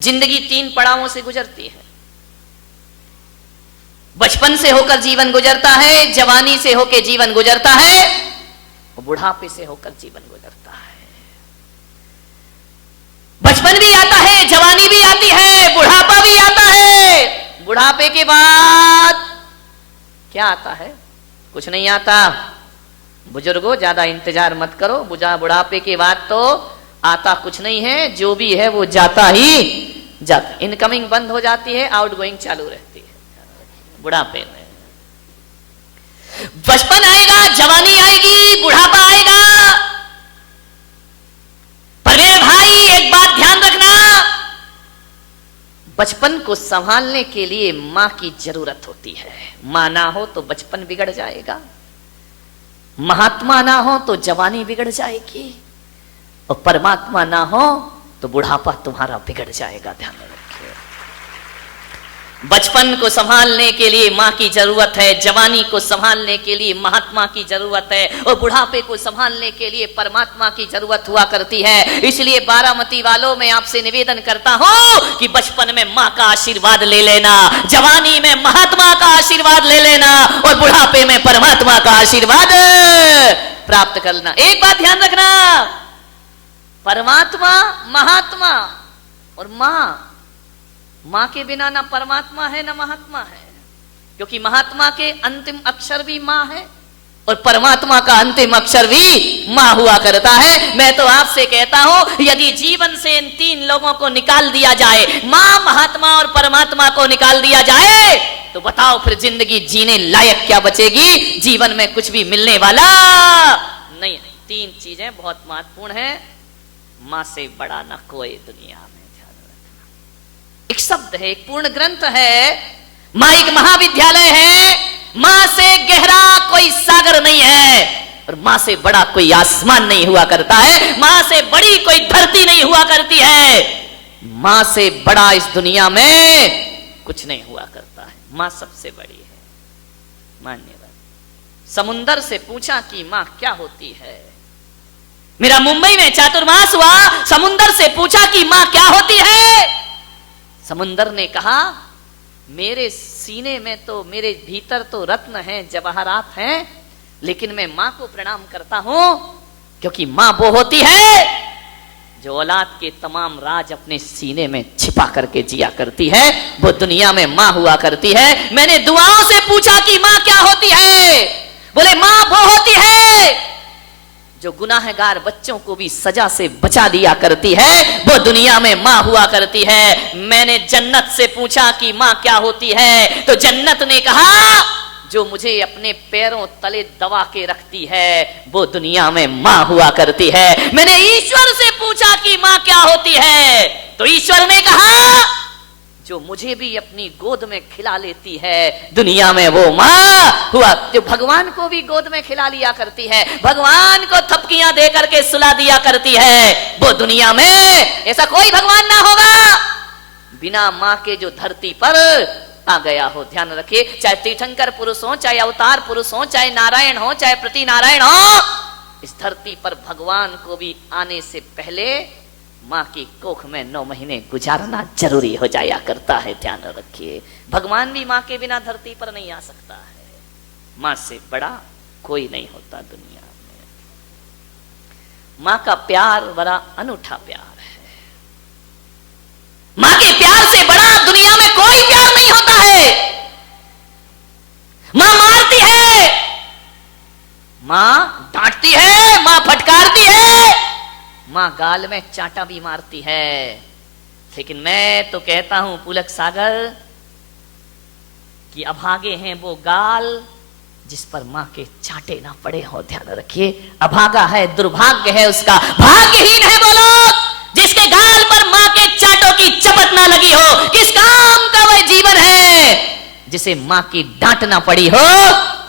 जिंदगी 3 पड़ावों से गुजरती है। बचपन से होकर जीवन गुजरता है, जवानी से होकर जीवन गुजरता है और बुढ़ापे से होकर जीवन गुजरता है। बचपन भी आता है, जवानी भी आती है, बुढ़ापा भी आता है। बुढ़ापे के बाद क्या आता है? कुछ नहीं आता। बुजुर्गों, ज्यादा इंतजार मत करो। बुढ़ापे के बाद तो आता कुछ नहीं है, जो भी है वो जाता ही जाता। इनकमिंग बंद हो जाती है, आउटगोइंग चालू रहती है बुढ़ापे में। बचपन आएगा, जवानी आएगी, बुढ़ापा आएगा। पर मेरे भाई एक बात ध्यान रखना, बचपन को संभालने के लिए मां की जरूरत होती है। मां ना हो तो बचपन बिगड़ जाएगा, महात्मा ना हो तो जवानी बिगड़ जाएगी, और परमात्मा ना हो तो बुढ़ापा तुम्हारा बिगड़ जाएगा। ध्यान रखिए, बचपन को संभालने के लिए मां की जरूरत है, जवानी को संभालने के लिए महात्मा की जरूरत है, और बुढ़ापे को संभालने के लिए परमात्मा की जरूरत हुआ करती है। इसलिए बारामती वालों में आपसे निवेदन करता हूं कि बचपन में मां का आशीर्वाद ले लेना, जवानी में महात्मा का आशीर्वाद ले लेना, और बुढ़ापे में परमात्मा का आशीर्वाद प्राप्त करना। एक बात ध्यान रखना, परमात्मा, महात्मा और मां के बिना ना परमात्मा है ना महात्मा है, क्योंकि महात्मा के अंतिम अक्षर भी मां है और परमात्मा का अंतिम अक्षर भी मां हुआ करता है। मैं तो आपसे कहता हूं, यदि जीवन से इन 3 लोगों को निकाल दिया जाए, मां, महात्मा और परमात्मा को निकाल दिया जाए, तो बताओ फिर जिंदगी जीने लायक क्या बचेगी? जीवन में कुछ भी मिलने वाला नहीं। 3 चीजें बहुत महत्वपूर्ण है। मां से बड़ा ना कोई दुनिया में। ध्यान रखना, एक शब्द है, एक पूर्ण ग्रंथ है। मां एक महाविद्यालय है। मां से गहरा कोई सागर नहीं है, और मां से बड़ा कोई आसमान नहीं हुआ करता है। मां से बड़ी कोई धरती नहीं हुआ करती है। मां से बड़ा इस दुनिया में कुछ नहीं हुआ करता है। मां सबसे बड़ी है। मान्यवर समुंदर से पूछा कि मां क्या होती है। मेरा मुंबई में चातुर्मास हुआ, समुंदर से पूछा कि मां क्या होती है। समुंदर ने कहा, मेरे सीने में तो, मेरे भीतर तो रत्न हैं, जवाहरात हैं, लेकिन मैं मां को प्रणाम करता हूं, क्योंकि मां वो होती है जो औलाद के तमाम राज अपने सीने में छिपा करके जिया करती है। वो दुनिया में मां हुआ करती है। मैंने दुआओं से पूछा कि मां क्या होती है, बोले मां वो होती है जो गुनाहगार बच्चों को भी सजा से बचा दिया करती है। वो दुनिया में मां हुआ करती है। मैंने जन्नत से पूछा कि मां क्या होती है, तो जन्नत ने कहा, जो मुझे अपने पैरों तले दबा के रखती है, वो दुनिया में मां हुआ करती है। मैंने ईश्वर से पूछा कि मां क्या होती है, तो ईश्वर ने कहा, जो मुझे भी अपनी गोद में खिला लेती है, दुनिया में वो मां हुआ। जो भगवान को भी गोद में खिला लिया करती है, भगवान को थपकियां दे करके सुला दिया करती है, वो दुनिया में ऐसा कोई भगवान ना होगा बिना मां के जो धरती पर आ गया हो। ध्यान रखिए, चाहे तीर्थंकर पुरुष हो, चाहे अवतार पुरुष हो, चाहे नारायण हो, चाहे प्रति नारायण हो, इस धरती पर भगवान को भी आने से पहले मां की कोख में 9 महीने गुजारना जरूरी हो जाया करता है। ध्यान रखिए, भगवान भी मां के बिना धरती पर नहीं आ सकता है। मां से बड़ा कोई नहीं होता दुनिया में। मां का प्यार बड़ा अनूठा प्यार है। मां के प्यार से बड़ा दुनिया में कोई प्यार नहीं होता है। मां मारती है, मां डांटती है, मां फटकारती है, मां गाल में चांटा भी मारती है। लेकिन मैं तो कहता हूं पुलक सागर कि अभागे हैं वो गाल जिस पर मां के चांटे ना पड़े हो। ध्यान रखिए, अभागा है, दुर्भाग्य है उसका, भाग्यहीन है वो लोग जिसके गाल पर मां के चांटों की चपत ना लगी हो। किस काम का वह जीवन है जिसे मां की डांट ना पड़ी हो।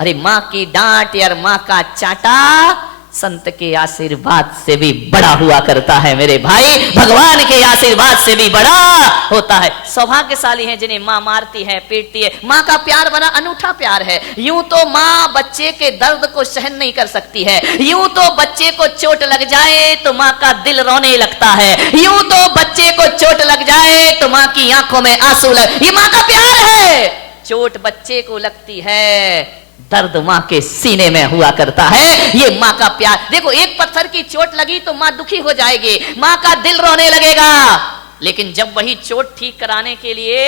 अरे मां की डांट यार, मां का चांटा संत के आशीर्वाद से भी बड़ा हुआ करता है मेरे भाई, भगवान के आशीर्वाद से भी बड़ा होता है। सौभाग्यशाली हैं जिन्हें माँ मारती है, पीटती है। माँ का प्यार बड़ा अनूठा प्यार है। यूं तो माँ बच्चे के दर्द को सहन नहीं कर सकती है, यूं तो बच्चे को चोट लग जाए तो माँ का दिल रोने लगता है, यूं तो बच्चे को चोट लग जाए तो माँ की आंखों में आंसू लग, ये माँ का प्यार है। चोट बच्चे को लगती है, दर्द माँ के सीने में हुआ करता है, ये माँ का प्यार। देखो, एक पत्थर की चोट लगी तो माँ दुखी हो जाएगी, माँ का दिल रोने लगेगा। लेकिन जब वही चोट ठीक कराने के लिए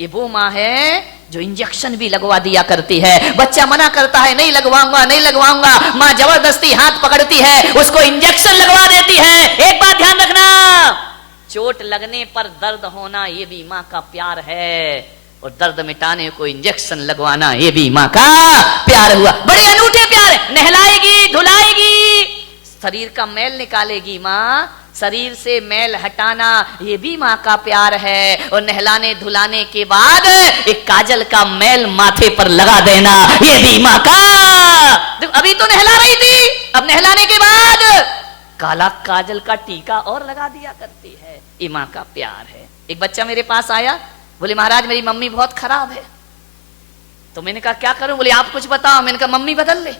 ये वो माँ है जो इंजेक्शन भी लगवा दिया करती है। बच्चा मना करता है, नहीं लगवाऊंगा नहीं लगवाऊंगा, माँ जबरदस्ती हाथ पकड़ती है, उसको इंजेक्शन लगवा देती है। एक बात ध्यान रखना, चोट लगने पर दर्द होना ये भी माँ का प्यार है, और दर्द मिटाने को इंजेक्शन लगवाना ये भी माँ का प्यार हुआ। बड़े अनूठे प्यार। नहलाएगी, धुलाएगी, शरीर का मैल निकालेगी माँ, शरीर से मैल हटाना ये भी माँ का प्यार है। और नहलाने धुलाने के बाद एक काजल का मैल माथे पर लगा देना ये भी माँ का। अभी तो नहला रही थी, अब नहलाने के बाद काला काजल का टीका और लगा दिया करती है, ये माँ का प्यार है। एक बच्चा मेरे पास आया, बोले महाराज मेरी मम्मी बहुत खराब है। तो मैंने कहा क्या करूं? बोले आप कुछ बताओ। मैंने कहा मम्मी बदल ले।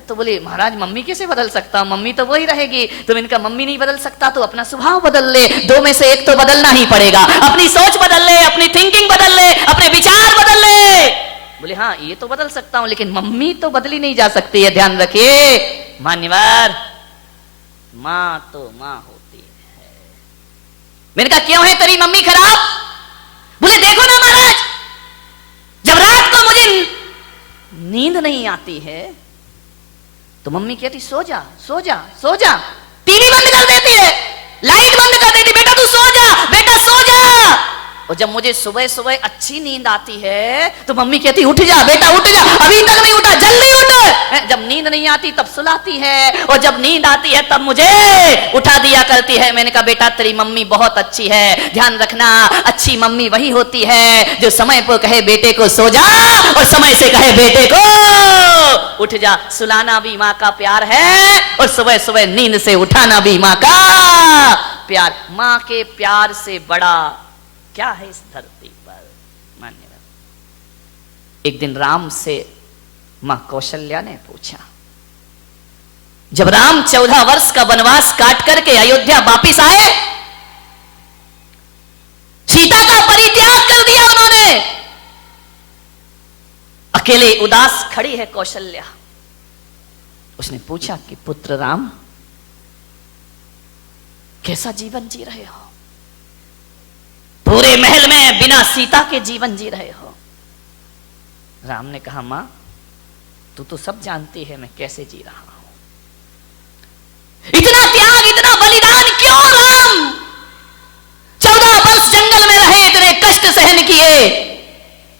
तो बोले महाराज मम्मी कैसे बदल सकता हूं, मम्मी तो वही रहेगी। तो मैंने कहा मम्मी नहीं बदल सकता तो अपना स्वभाव बदल ले, दो में से एक तो बदलना ही पड़ेगा। अपनी सोच बदल ले, अपनी थिंकिंग बदल ले, अपने विचार बदल ले। बोले हाँ ये तो बदल सकता हूं, लेकिन मम्मी तो बदली नहीं जा सकती है, ध्यान रखिए। मान्यवर, माँ तो माँ होती है। मैंने कहा क्यों है तेरी मम्मी खराब? बोले देखो ना महाराज, जब रात को मुझे नींद नहीं आती है तो मम्मी कहती सो जा सो जा सो जा, टीवी बंद कर देती है, लाइट बंद कर देती, बेटा तू सो जा, बेटा सो जा। और जब मुझे सुबह सुबह अच्छी नींद आती है तो मम्मी कहती उठ जा बेटा उठ जा, अभी तक नहीं उठा, जल्दी उठ। जब नींद नहीं आती तब सुलाती है, और जब नींद आती है तब मुझे उठा दिया करती है। मैंने कहा बेटा तेरी मम्मी बहुत अच्छी है, ध्यान रखना, अच्छी मम्मी वही होती है जो समय पर कहे बेटे को सो जा और समय से कहे बेटे को उठ जा। सुलाना भी माँ का प्यार है, और सुबह सुबह नींद से उठाना भी माँ का प्यार। माँ के प्यार से बड़ा क्या है इस धरती पर? मान्यवर, एक दिन राम से मां कौशल्या ने पूछा, जब राम 14 वर्ष का वनवास काट करके अयोध्या वापिस आए, सीता का परित्याग कर दिया उन्होंने, अकेले उदास खड़ी है कौशल्या। उसने पूछा कि पुत्र राम कैसा जीवन जी रहे हो? पूरे महल में बिना सीता के जीवन जी रहे हो। राम ने कहा मां तू तो सब जानती है मैं कैसे जी रहा हूं। इतना त्याग, इतना बलिदान क्यों राम? 14 वर्ष जंगल में रहे, इतने कष्ट सहन किए,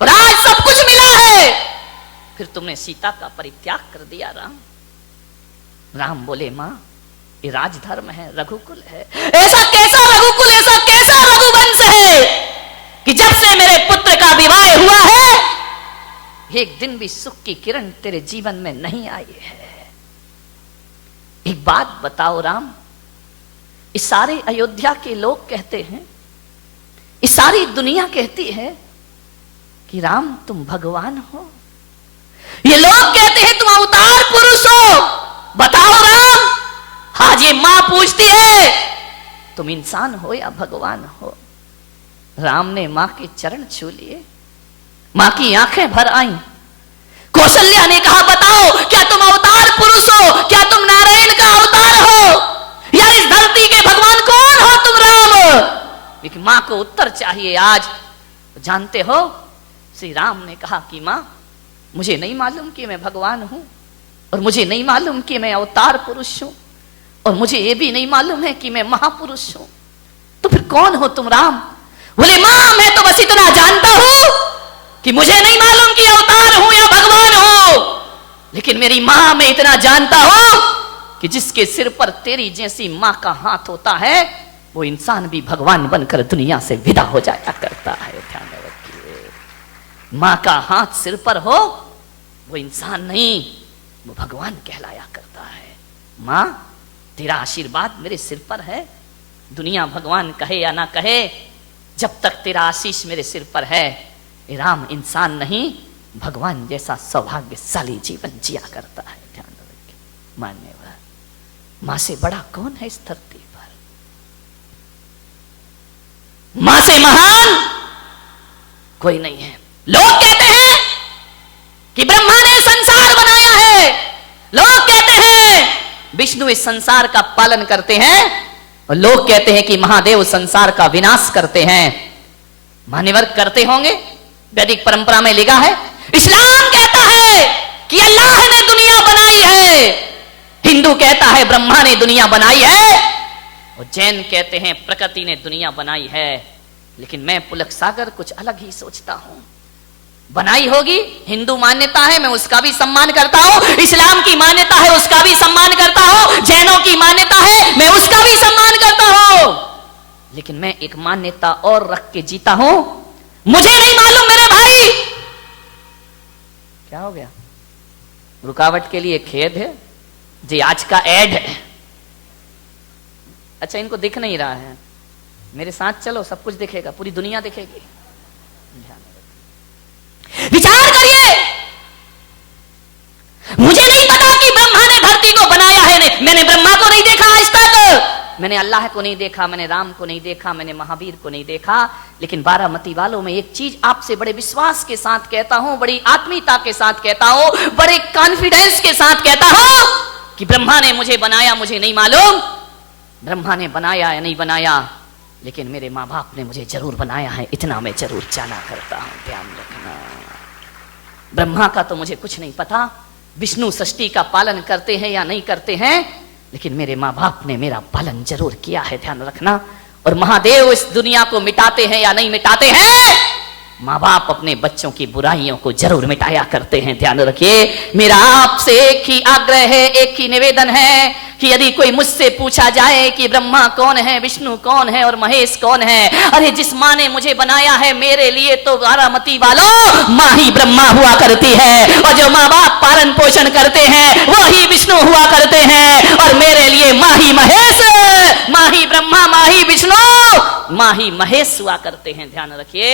और आज सब कुछ मिला है, फिर तुमने सीता का परित्याग कर दिया राम। राम बोले मां ये राजधर्म है, रघुकुल है। ऐसा कैसा रघुकुल, ऐसा कैसा रघुवंश है कि जब से मेरे पुत्र का विवाह हुआ है एक दिन भी सुख की किरण तेरे जीवन में नहीं आई है। एक बात बताओ राम, इस सारे अयोध्या के लोग कहते हैं, इस सारी दुनिया कहती है कि राम तुम भगवान हो, ये लोग कहते हैं तुम अवतार पुरुष हो। बताओ राम, आज ये मां पूछती है तुम इंसान हो या भगवान हो? राम ने मां के चरण छू लिए, मां की आंखें भर आईं। कौशल्या ने कहा बताओ क्या तुम अवतार पुरुष हो, क्या तुम नारायण का अवतार हो, या इस धरती के भगवान कौन हो तुम राम? लेकिन मां को उत्तर चाहिए आज। जानते हो श्री राम ने कहा कि मां मुझे नहीं मालूम कि मैं भगवान हूं, और मुझे नहीं मालूम कि मैं अवतार पुरुष हूं, और मुझे ये भी नहीं मालूम है कि मैं महापुरुष हूं। तो फिर कौन हो तुम राम? बोले मां मैं तो बस इतना जानता हूं कि मुझे नहीं मालूम कि अवतार हूं या भगवान हूं, लेकिन मेरी मां मैं इतना जानता हूं कि जिसके सिर पर तेरी जैसी मां का हाथ होता है वो इंसान भी भगवान बनकर दुनिया से विदा हो जाया करता है। ध्यान रखिए, मां का हाथ सिर पर हो वो इंसान नहीं, वो भगवान कहलाया करता है। मां, तेरा आशीर्वाद मेरे सिर पर है, दुनिया भगवान कहे या ना कहे, जब तक तेरा आशीष मेरे सिर पर है, ये राम इंसान नहीं भगवान जैसा सौभाग्यशाली जीवन जिया करता है। ध्यान रखिए मान्यवर, मां से बड़ा कौन है इस धरती पर? मां से महान कोई नहीं है। लोग कहते हैं कि ब्रह्मा ने संसार बनाया है, लोग कहते हैं विष्णु इस संसार का पालन करते हैं, और लोग कहते हैं कि महादेव संसार का विनाश करते हैं। मान्यवर करते होंगे, वैदिक परंपरा में लिखा है। इस्लाम कहता है कि अल्लाह ने दुनिया बनाई है, हिंदू कहता है ब्रह्मा ने दुनिया बनाई है, और जैन कहते हैं प्रकृति ने दुनिया बनाई है। लेकिन मैं पुलक सागर कुछ अलग ही सोचता हूं। बनाई होगी, हिंदू मान्यता है, मैं उसका भी सम्मान करता हूं, इस्लाम की मान्यता है उसका भी सम्मान करता हूं, जैनों की मान्यता है मैं उसका भी सम्मान करता हूं, लेकिन मैं एक मान्यता और रख के जीता हूं। मुझे नहीं मालूम मेरे भाई, क्या हो गया? रुकावट के लिए खेद है जी, आज का ऐड है। अच्छा, इनको दिख नहीं रहा है, मेरे साथ चलो, सब कुछ दिखेगा, पूरी दुनिया दिखेगी। विचार करिए, मुझे नहीं पता कि ब्रह्मा ने धरती को बनाया है, नहीं, मैंने ब्रह्मा को नहीं देखा आज तक, मैंने अल्लाह को नहीं देखा, मैंने राम को नहीं देखा, मैंने महावीर को नहीं देखा, लेकिन बारामती वालों में एक चीज आपसे बड़े विश्वास के साथ कहता हूं, बड़ी आत्मीयता के साथ कहता हूं, बड़े कॉन्फिडेंस के साथ कहता हूं कि ब्रह्मा ने मुझे बनाया, मुझे नहीं मालूम ब्रह्मा ने बनाया या नहीं बनाया, लेकिन मेरे माँ बाप ने मुझे जरूर बनाया है, इतना मैं जरूर जाना करता हूं। ध्यान रखना, ब्रह्मा का तो मुझे कुछ नहीं पता, विष्णु सृष्टि का पालन करते हैं या नहीं करते हैं, लेकिन मेरे माँ बाप ने मेरा पालन जरूर किया है। ध्यान रखना, और महादेव इस दुनिया को मिटाते हैं या नहीं मिटाते हैं, माँ बाप अपने बच्चों की बुराइयों को जरूर मिटाया करते हैं। ध्यान रखिए, मेरा आपसे एक ही आग्रह है, एक ही निवेदन है कि यदि कोई मुझसे पूछा जाए कि ब्रह्मा कौन है, विष्णु कौन है और महेश कौन है, अरे जिस माँ ने मुझे बनाया है मेरे लिए तो बारामती वालों माँ ही ब्रह्मा हुआ करती है, और जो माँ बाप पालन पोषण करते हैं वो ही विष्णु हुआ करते हैं, और मेरे लिए माँ ही महेश, माँ ही ब्रह्मा, माँ ही विष्णु, माँ ही महेश हुआ करते हैं। ध्यान रखिए।